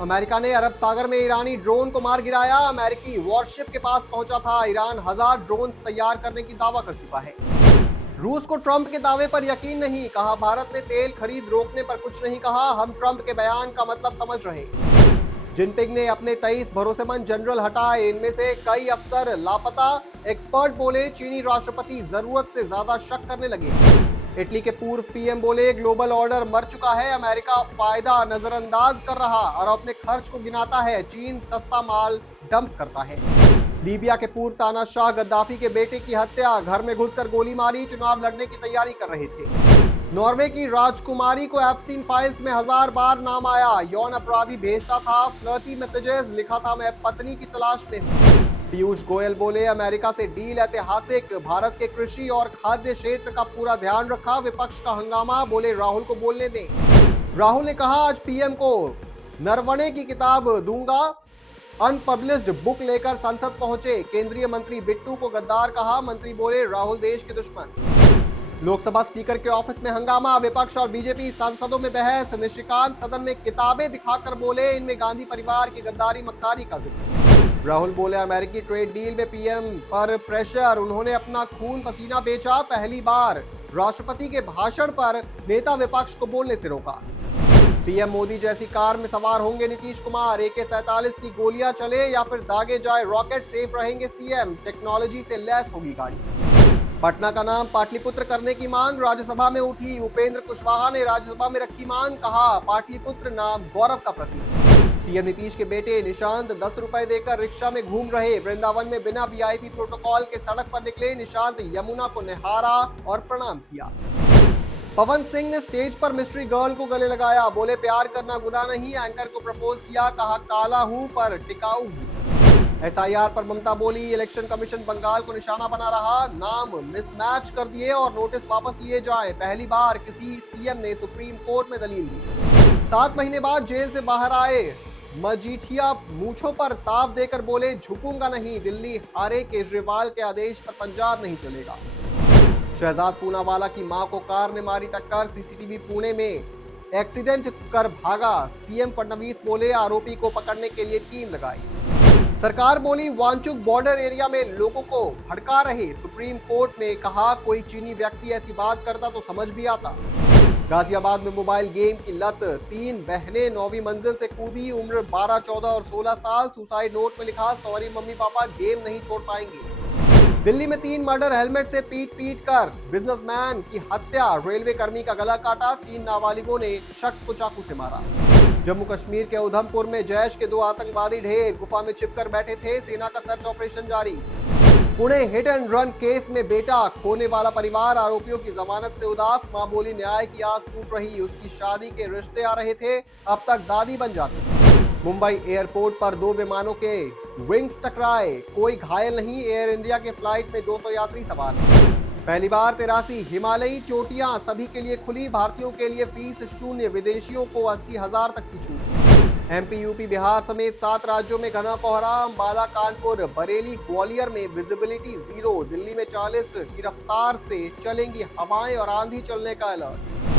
America ने अरब सागर में ईरानी drone को मार गिराया। अमेरिकी वॉरशिप के पास पहुंचा था। ईरान 1000 ड्रोन्स तैयार करने की दावा कर चुका है। रूस को ट्रंप के दावे पर यकीन नहीं, कहा भारत ने तेल खरीद रोकने पर कुछ नहीं कहा, हम ट्रंप के बयान का मतलब समझ रहे। जिनपिंग ने अपने 23 भरोसेमंद जनरल हटाए, इनमें से कई अफसर लापता। एक्सपर्ट बोले चीनी राष्ट्रपति जरूरत से ज्यादा शक करने लगे। इटली के पूर्व पीएम बोले ग्लोबल ऑर्डर मर चुका है, अमेरिका फायदा नजरअंदाज कर रहा और अपने खर्च को गिनाता है, चीन सस्ता माल डंप करता है। लीबिया के पूर्व तानाशाह गद्दाफी के बेटे की हत्या, घर में घुसकर गोली मारी, चुनाव लड़ने की तैयारी कर रहे थे। नॉर्वे की राजकुमारी को एप्स्टीन फाइल्स में 1000 बार नाम आया, यौन अपराधी भेजता था फ्लर्टी मैसेजेस, लिखा था मैं पत्नी की तलाश में हूं। पीयूष गोयल बोले अमेरिका से डील ऐतिहासिक, भारत के कृषि और खाद्य क्षेत्र का पूरा ध्यान रखा, विपक्ष का हंगामा, बोले राहुल को बोलने दें। राहुल ने कहा आज पीएम को नरवणे की किताब दूंगा। अनपब्लिश्ड बुक लेकर संसद पहुंचे, केंद्रीय मंत्री बिट्टू को गद्दार कहा, मंत्री बोले राहुल देश के दुश्मन। लोकसभा स्पीकर के ऑफिस में हंगामा, विपक्ष और बीजेपी सांसदों में बहस, निशिकांत सदन में किताबें दिखाकर बोले इनमें गांधी परिवार की गद्दारी मक्कारी का जिक्र। राहुल बोले अमेरिकी ट्रेड डील में पीएम पर प्रेशर, उन्होंने अपना खून पसीना बेचा, पहली बार राष्ट्रपति के भाषण पर नेता विपक्ष को बोलने से रोका। पीएम मोदी जैसी कार में सवार होंगे नीतीश कुमार, AK-47 की गोलियां चले या फिर दागे जाए रॉकेट, सेफ रहेंगे सीएम, टेक्नोलॉजी से लैस होगी गाड़ी। पटना का नाम पाटलिपुत्र करने की मांग राज्यसभा में उठी, उपेंद्र कुशवाहा ने राज्यसभा में रखी मांग, कहा पाटलिपुत्र नाम गौरव का प्रतीक। सीएम नीतीश के बेटे निशांत 10 रुपए देकर रिक्शा में घूम रहे, वृंदावन में बिना वीआईपी प्रोटोकॉल के सड़क पर निकले, निशांत यमुना को निहारा और प्रणाम किया। पवन सिंह ने स्टेज पर मिस्ट्री गर्ल को गले लगाया, बोले प्यार करना गुनाह नहीं, एंकर को प्रपोज किया, कहा काला हूं पर टिकाऊ हूं। SIR पर ममता बोली इलेक्शन कमीशन बंगाल को निशाना बना रहा, नाम मिसमैच कर दिए और नोटिस वापस लिए जाएं, पहली बार किसी सीएम ने सुप्रीम कोर्ट में दलील दी। 7 महीने बाद जेल से बाहर आए मजीठिया मूंछों पर ताव देकर बोले झुकूंगा नहीं, दिल्ली हारे, केजरीवाल के आदेश पर पंजाब नहीं चलेगा। शहजाद पूनावाला की मां को कार ने मारी टक्कर, CCTV पुणे में एक्सीडेंट कर भागा, सीएम फडणवीस बोले आरोपी को पकड़ने के लिए टीम लगाई। सरकार बोली वांचुक बॉर्डर एरिया में लोगों को भड़का रहे, सुप्रीम कोर्ट ने कहा कोई चीनी व्यक्ति ऐसी बात करता तो समझ भी आता। गाजियाबाद में मोबाइल गेम की लत, 3 बहनें 9वीं मंजिल से कूदी, उम्र 12, 14 और 16 साल, सुसाइड नोट में लिखा सॉरी मम्मी पापा गेम नहीं छोड़ पाएंगे। दिल्ली में 3 मर्डर, हेलमेट से पीट कर बिजनेसमैन की हत्या, रेलवे कर्मी का गला काटा, 3 नाबालिगों ने शख्स को चाकू से मारा। जम्मू कश्मीर के उधमपुर में जैश के 2 आतंकवादी ढेर, गुफा में छिपकर बैठे थे, सेना का सर्च ऑपरेशन जारी। Pune hit and run case में बेटा खोने वाला परिवार, आरोपियों की जमानत से उदास, मां बोली न्याय की आस टूट रही, उसकी शादी के रिश्ते आ रहे थे, अब तक दादी बन जाती। मुंबई एयरपोर्ट पर 2 विमानों के विंग्स टकराए, कोई घायल नहीं, एयर इंडिया के फ्लाइट में 200 यात्री सवार। पहली बार 83 हिमालयी चोटियां सभी के लिए खुली, भारतीयों के लिए फीस शून्य, विदेशियों को 80,000 तक की छूट। MP, UP, बिहार समेत 7 राज्यों में घना कोहरा, अंबाला, कानपुर, बरेली, ग्वालियर में विजिबिलिटी 0, दिल्ली में 40 की रफ्तार से चलेंगी हवाएं और आंधी चलने का अलर्ट।